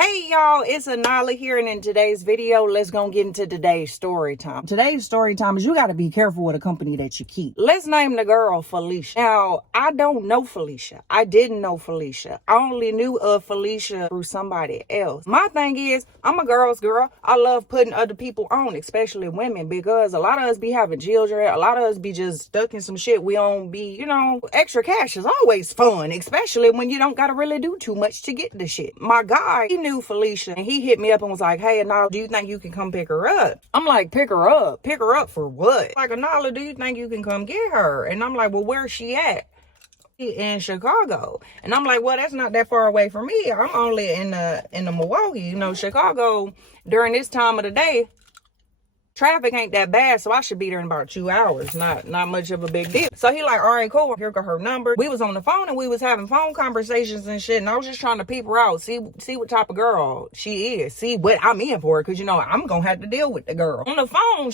Hey y'all, it's Anylah here, and in today's video, let's go get into today's story time. Today's story time is you got to be careful with a company that you keep. Let's name the girl Felicia. Now, I don't know Felicia. I didn't know Felicia. I only knew of Felicia through somebody else. My thing is, I'm a girl's girl. I love putting other people on, especially women, because a lot of us be having children. A lot of us be just stuck in some shit. We don't be, extra cash is always fun, especially when you don't got to really do too much to get the shit. My guy, he knew Felicia, and he hit me up and was like, hey, Anylah, do you think you can come pick her up? I'm like, pick her up? Pick her up for what? Like, Anylah, do you think you can come get her? And I'm like, well, where's she at? In Chicago. And I'm like, well, that's not that far away from me. I'm only in the Milwaukee. Chicago during this time of the day, traffic ain't that bad, so I should be there in about 2 hours. Not much of a big deal. So he like, all right, cool. Here got her number. We was on the phone and we was having phone conversations and shit. And I was just trying to peep her out, see what type of girl she is, see what I'm in for. Cause I'm gonna have to deal with the girl. On the phone,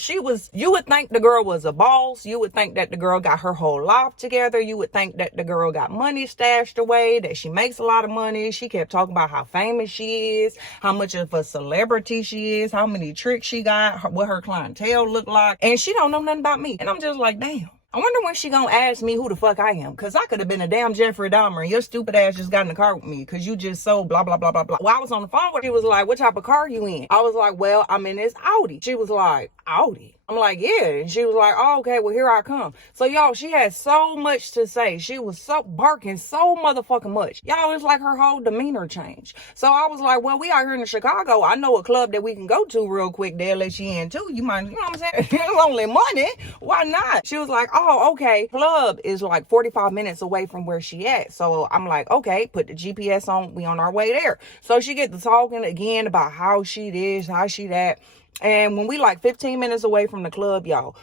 you would think the girl was a boss. You would think that the girl got her whole life together. You would think that the girl got money stashed away, that she makes a lot of money. She kept talking about how famous she is, how much of a celebrity she is, how many tricks she got, what her clientele look like, and she don't know nothing about me. And I'm just like, damn, I wonder when she gonna ask me who the fuck I am, because I could have been a damn Jeffrey Dahmer and your stupid ass just got in the car with me because you just so blah blah blah blah blah. While I was on the phone with her, she was like, what type of car you in? I was like, well, I'm in this Audi. She was like, Audi? I'm like, yeah. And she was like, oh, okay, well, here I come. So, y'all, she had so much to say. She was so barking so motherfucking much. Y'all, it's like her whole demeanor changed. So I was like, well, we out here in Chicago. I know a club that we can go to real quick. They'll let you in, too. You know what I'm saying? It's only money. Why not? She was like, oh, okay. Club is like 45 minutes away from where she at. So I'm like, okay, put the GPS on. We on our way there. So she get to talking again about how she this, how she that. And when we like 15 minutes away from the club, y'all,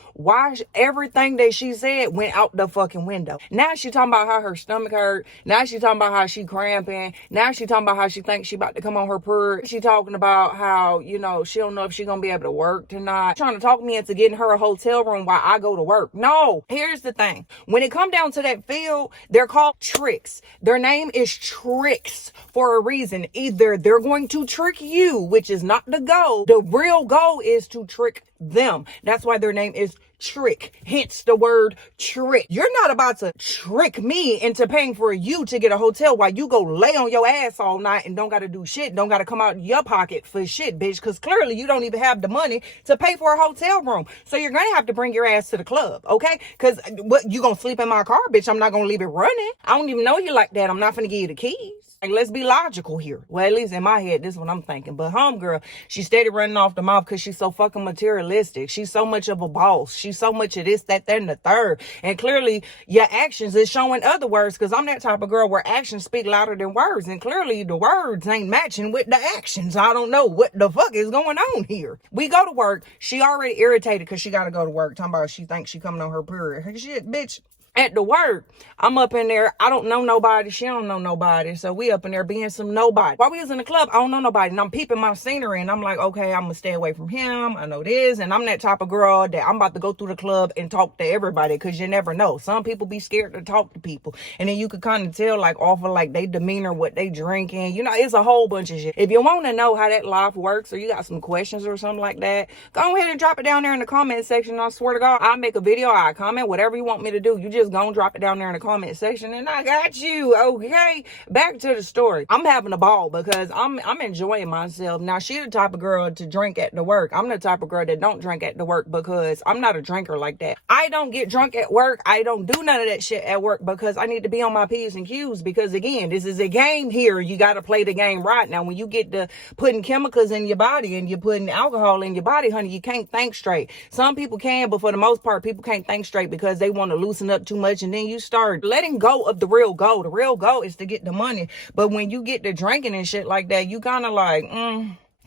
everything that she said went out the fucking window. Now she talking about how her stomach hurt. Now she talking about how she cramping. Now she talking about how she thinks she about to come on her period. She talking about how, she don't know if she gonna be able to work tonight. Trying to talk me into getting her a hotel room while I go to work. No, here's the thing. When it come down to that field, they're called tricks. Their name is tricks for a reason. Either they're going to trick you, which is not the goal. The real goal is to trick them. That's why their name is trick, hence the word trick. You're not about to trick me into paying for you to get a hotel while you go lay on your ass all night and don't got to do shit, don't got to come out your pocket for shit, bitch, because clearly you don't even have the money to pay for a hotel room. So you're gonna have to bring your ass to the club, okay? Because what, you gonna sleep in my car, bitch? I'm not gonna leave it running. I don't even know you like that. I'm not gonna give you the keys. Like, let's be logical here. Well, at least in my head, this is what I'm thinking. But homegirl, she steady running off the mouth because she's so fucking materialistic. She's so much of a boss. She's so much of this, that, and the third. And clearly, your actions is showing other words, because I'm that type of girl where actions speak louder than words. And clearly, the words ain't matching with the actions. I don't know what the fuck is going on here. We go to work. She already irritated because she got to go to work. Talking about she thinks she coming on her period. Shit, bitch. At the work, I'm up in there. I don't know nobody. She don't know nobody. So we up in there being some nobody. While we was in the club, I don't know nobody. And I'm peeping my scenery. And I'm like, okay, I'm going to stay away from him. I know this. And I'm that type of girl that I'm about to go through the club and talk to everybody. Because you never know. Some people be scared to talk to people. And then you could kind of tell like off of like they demeanor, what they drinking. It's a whole bunch of shit. If you want to know how that life works, or you got some questions or something like that, go ahead and drop it down there in the comment section. I swear to God, I'll make a video. I'll comment, whatever you want me to do. You just gonna drop it down there in the comment section and I got you. Okay, back to the story. I'm having a ball because I'm enjoying myself. Now, she the type of girl to drink at the work. I'm the type of girl that don't drink at the work because I'm not a drinker like that. I don't get drunk at work. I don't do none of that shit at work because I need to be on my P's and Q's, because again, this is a game here. You got to play the game right. Now, when you get to putting chemicals in your body and you're putting alcohol in your body, honey, you can't think straight. Some people can, but for the most part, people can't think straight because they want to loosen up too much, and then you start letting go of the real goal. The real goal is to get the money. But when you get to drinking and shit like that, you kind of like,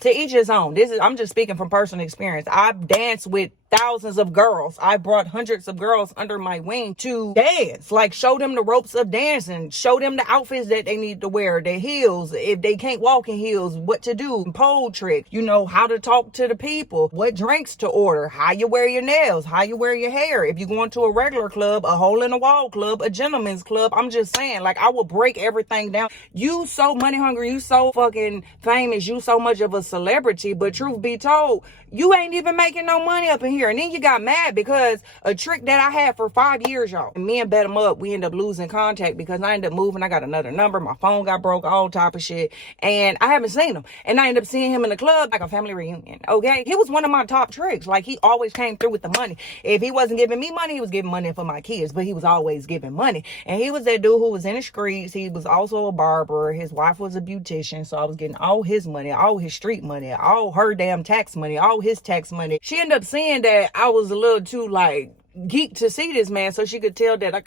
to each his own. I'm just speaking from personal experience. I've danced with thousands of girls. I brought hundreds of girls under my wing to dance, like show them the ropes of dancing, show them the outfits that they need to wear, their heels, if they can't walk in heels, what to do, pole trick, you know, how to talk to the people, what drinks to order, how you wear your nails, how you wear your hair. If you're going to a regular club, a hole in the wall club, a gentleman's club, I'm just saying, like, I will break everything down. You so money hungry, you so fucking famous, you so much of a celebrity, but truth be told, you ain't even making no money up in here. And then you got mad because a trick that I had for 5 years, y'all, and me and Bet him up, we ended up losing contact because I ended up moving. I got another number. My phone got broke, all type of shit. And I haven't seen him. And I ended up seeing him in the club, like a family reunion. Okay. He was one of my top tricks. Like, he always came through with the money. If he wasn't giving me money, he was giving money for my kids, but he was always giving money. And he was that dude who was in the streets. He was also a barber. His wife was a beautician. So I was getting all his money, all his street money, all her damn tax money, all his tax money. She ended up seeing that I was a little too, like, geek to see this man, so she could tell that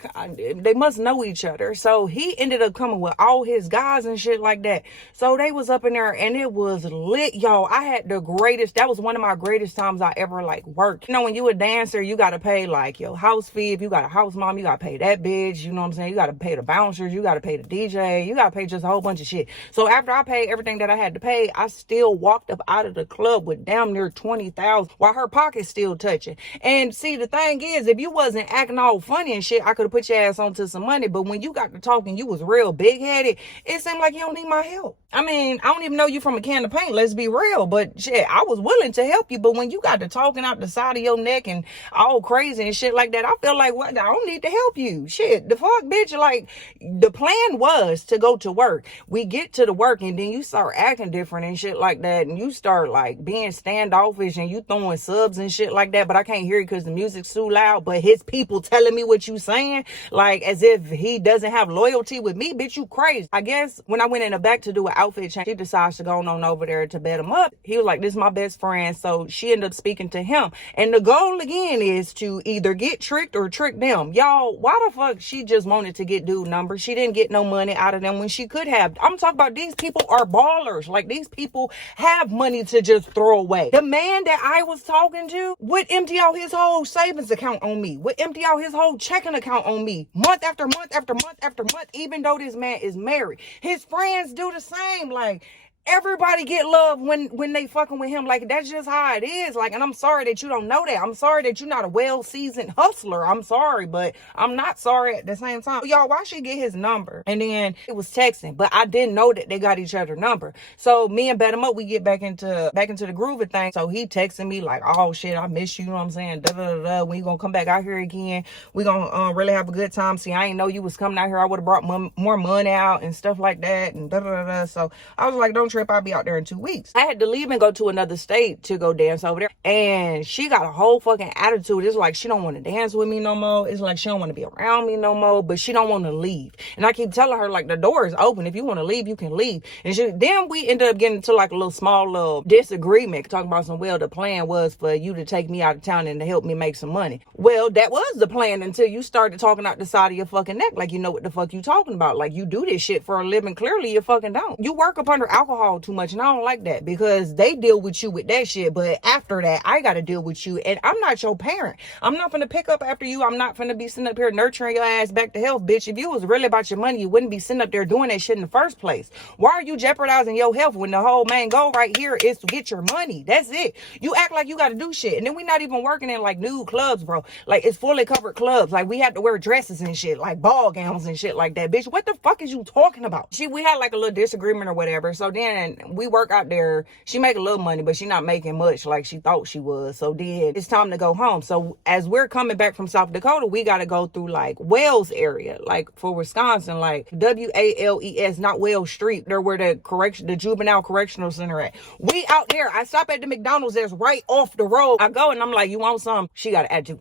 they must know each other. So he ended up coming with all his guys and shit like that. So they was up in there and it was lit, y'all. I had the greatest, that was one of my greatest times I ever like worked. You know, when you a dancer, you got to pay like your house fee. If you got a house mom, you got to pay that bitch. You know what I'm saying? You got to pay the bouncers. You got to pay the DJ. You got to pay just a whole bunch of shit. So after I paid everything that I had to pay, I still walked up out of the club with damn near 20,000 while her pocket's still touching. And see, the thing is, if you wasn't acting all funny and shit, I could have put your ass onto some money. But when you got to talking, you was real big-headed, it seemed like you don't need my help. I mean, I don't even know you from a can of paint, let's be real. But shit, I was willing to help you. But when you got to talking out the side of your neck and all crazy and shit like that, I feel like, what? I don't need to help you. Shit, the fuck, bitch? Like, the plan was to go to work. We get to the work and then you start acting different and shit like that. And you start like being standoffish and you throwing subs and shit like that. But I can't hear you because the music's too loud. But his people telling me what you saying, like as if he doesn't have loyalty with me. Bitch, you crazy. I guess when I went in the back to do an outfit change, she decides to go on over there to bet him up. He was like, this is my best friend. So she ended up speaking to him. And the goal again is to either get tricked or trick them. Y'all, why the fuck she just wanted to get dude numbers? She didn't get no money out of them when she could have. I'm talking about these people are ballers. Like, these people have money to just throw away. The man that I was talking to would empty out his whole savings account on me, would empty out his whole checking account on me month after month after month after month, even though this man is married. His friends do the same. Like, everybody get love when they fucking with him. Like, that's just how it is. Like, and I'm sorry that you don't know that. I'm sorry that you're not a well-seasoned hustler. I'm sorry, but I'm not sorry at the same time. Y'all, why she get his number? And then it was texting, but I didn't know that they got each other number. So me and Bet him up, we get back into the groove of things. So he texting me like, oh shit, I miss you. You know what I'm saying? Da da da da. When you gonna come back out here again? We gonna really have a good time. See, I ain't know you was coming out here. I would have brought more money out and stuff like that. And da da da da. So I was like, don't trip. I'll be out there in 2 weeks. I had to leave and go to another state to go dance over there. And she got a whole fucking attitude. It's like she don't want to dance with me no more. It's like she don't want to be around me no more, but she don't want to leave. And I keep telling her, like, the door is open. If you want to leave, you can leave. And then we ended up getting into like a small disagreement, talking about some, well, the plan was for you to take me out of town and to help me make some money. Well, that was the plan until you started talking out the side of your fucking neck. Like, you know what the fuck you talking about. Like, you do this shit for a living. Clearly you fucking don't. You work up under alcohol too much, and I don't like that because they deal with you with that shit, but after that I gotta deal with you, and I'm not your parent. I'm not gonna pick up after you. I'm not gonna be sitting up here nurturing your ass back to health, bitch. If you was really about your money, you wouldn't be sitting up there doing that shit in the first place. Why are you jeopardizing your health when the whole main goal right here is to get your money? That's it. You act like you gotta do shit, and then we not even working in like nude clubs, bro. Like, it's fully covered clubs. Like, we have to wear dresses and shit, like ball gowns and shit like that, bitch. What the fuck is you talking about? We had like a little disagreement or whatever. So then we work out there. She make a little money, but she not making much like she thought she was. So then it's time to go home. So as we're coming back from South Dakota, we got to go through like Wells area, like for Wisconsin, like WALES, not Wells Street. They're where the juvenile correctional center at. We out there. I stop at the McDonald's that's right off the road. I go and I'm like, you want some? She got an attitude.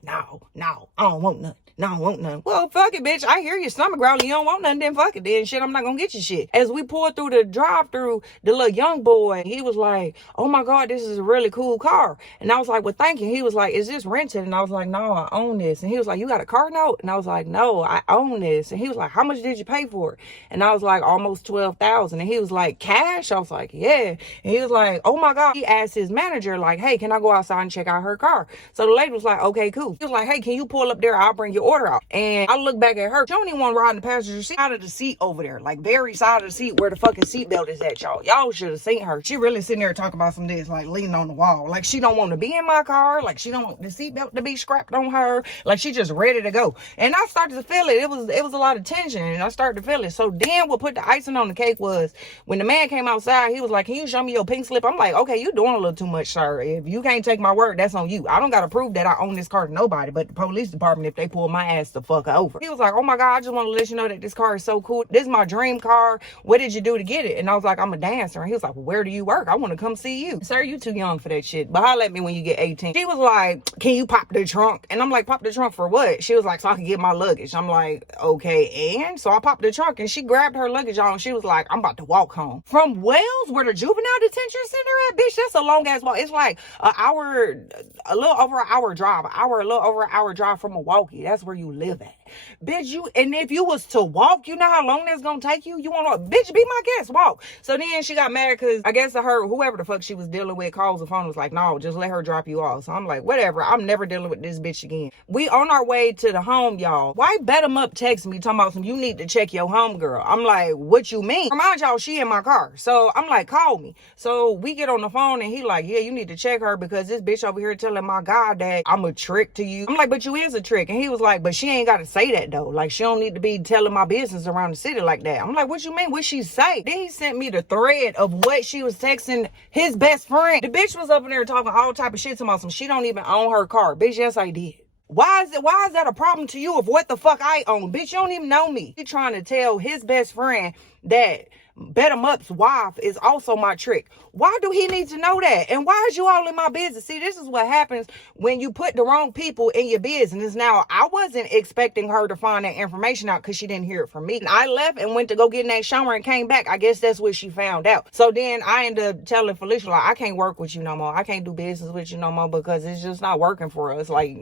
No, I don't want nothing. No, I don't want none. Well, fuck it, bitch. I hear your stomach growling. You don't want nothing, then fuck it. Then shit, I'm not gonna get you shit. As we pulled through the drive-through, the little young boy, he was like, oh my God, this is a really cool car. And I was like, well, thank you. He was like, is this rented? And I was like, no, I own this. And he was like, you got a car note? And I was like, no, I own this. And he was like, how much did you pay for it? And I was like, almost $12,000. And he was like, cash? I was like, yeah. And he was like, oh my God. He asked his manager, like, hey, can I go outside and check out her car? So the lady was like, okay, cool. He was like, hey, can you pull up there? I'll bring your order out. And I look back at her. She don't even want to ride in the passenger seat. Out of the seat over there, like very side of the seat where the fucking seatbelt is at, y'all. Y'all should have seen her. She really sitting there talking about some this, like leaning on the wall. Like she don't want to be in my car. Like she don't want the seatbelt to be scrapped on her. Like she just ready to go. And I started to feel it. It was a lot of tension, and I started to feel it. So then what put the icing on the cake was when the man came outside. He was like, can you show me your pink slip? I'm like, okay, you doing a little too much, sir. If you can't take my word, that's on you. I don't got to prove that I own this car to nobody but the police department if they pull my ass the fuck over. He was like, oh my God, I just want to let you know that this car is so cool. This is my dream car. What did you do to get it? And I was like, I'm a dancer. And he was like, well, where do you work? I want to come see you. Sir, you too young for that shit, but holla at me when you get 18. She was like, can you pop the trunk? And I'm like, pop the trunk for what? She was like, so I can get my luggage. I'm like, okay. And so I popped the trunk and she grabbed her luggage on. She was like, I'm about to walk home. From Wells, where the juvenile detention center at, bitch, that's a long ass walk. It's like an hour, a little over an hour drive, a little over an hour drive from Milwaukee. That's where you live at. Bitch, and if you was to walk, you know how long that's gonna take you? You wanna, bitch, be my guest, walk. So then she got mad because I guess whoever the fuck she was dealing with calls the phone, was like, no, just let her drop you off. So I'm like, whatever, I'm never dealing with this bitch again. We on our way to the home, y'all. Why bet him up text me talking about some, you need to check your home, girl. I'm like, what you mean? Remind y'all, she in my car. So I'm like, call me. So we get on the phone and he like, yeah, you need to check her because this bitch over here telling my God that I'm a trick to you. I'm like, but you is a trick. And he was like, but she ain't got to say that though. Like, she don't need to be telling my business around the city like that. I'm like, what you mean? What she say? Then he sent me the thread of what she was texting his best friend. The bitch was up in there talking all type of shit about some, she don't even own her car. Bitch, yes, I did. Why is that a problem to you of what the fuck I own? Bitch, you don't even know me. He trying to tell his best friend that Bet 'em Up's wife is also my trick. Why do he need to know that? And why is you all in my business? See, this is what happens when you put the wrong people in your business. Now, I wasn't expecting her to find that information out because she didn't hear it from me. I left and went to go get in that shower and came back. I guess that's what she found out. So then I ended up telling Felicia, like, I can't work with you no more. I can't do business with you no more because it's just not working for us. Like,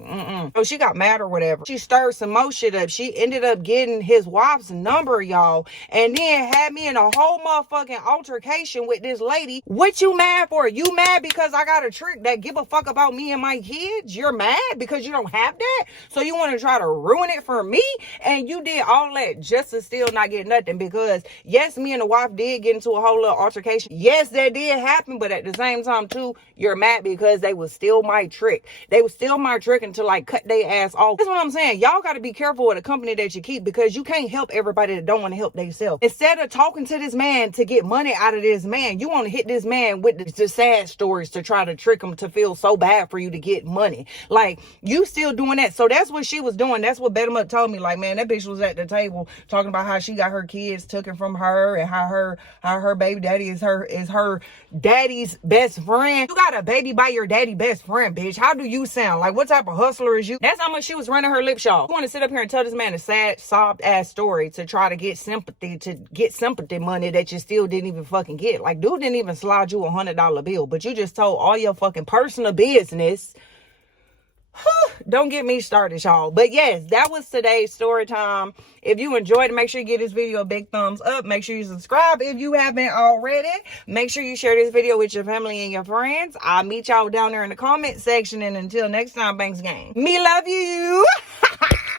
So she got mad or whatever. She stirred some more shit up. She ended up getting his wife's number, y'all, and then had me in a whole motherfucking altercation with this lady. What you mad for? You mad because I got a trick that give a fuck about me and my kids? You're mad because you don't have that? So you want to try to ruin it for me? And you did all that just to still not get nothing because, yes, me and the wife did get into a whole little altercation. Yes, that did happen, but at the same time, too, you're mad because they was still my trick. They was still my trick until I cut their ass off. That's what I'm saying. Y'all got to be careful with a company that you keep because you can't help everybody that don't want to help themselves. Instead of talking to this man to get money out of this man, you want to hit this man with the sad stories to try to trick him to feel so bad for you to get money. Like, you still doing that. So that's what she was doing. That's what Bet 'em Up told me. Like, man, that bitch was at the table talking about how she got her kids taken from her and how her baby daddy is her daddy's best friend. You got a baby by your daddy best friend, bitch. How do you sound? Like, what type of hustler is you? That's how much she was running her lips, y'all. You want to sit up here and tell this man a sad, sobbed ass story to try to get sympathy money that you still didn't even fucking get. Like, dude didn't even slide you $100 bill, but you just told all your fucking personal business. Don't get me started, y'all. But yes, that was today's story time. If you enjoyed it, make sure you give this video a big thumbs up. Make sure you subscribe if you haven't already. Make sure you share this video with your family and your friends. I'll meet y'all down there in the comment section. And until next time, Banks Gang. Me love you.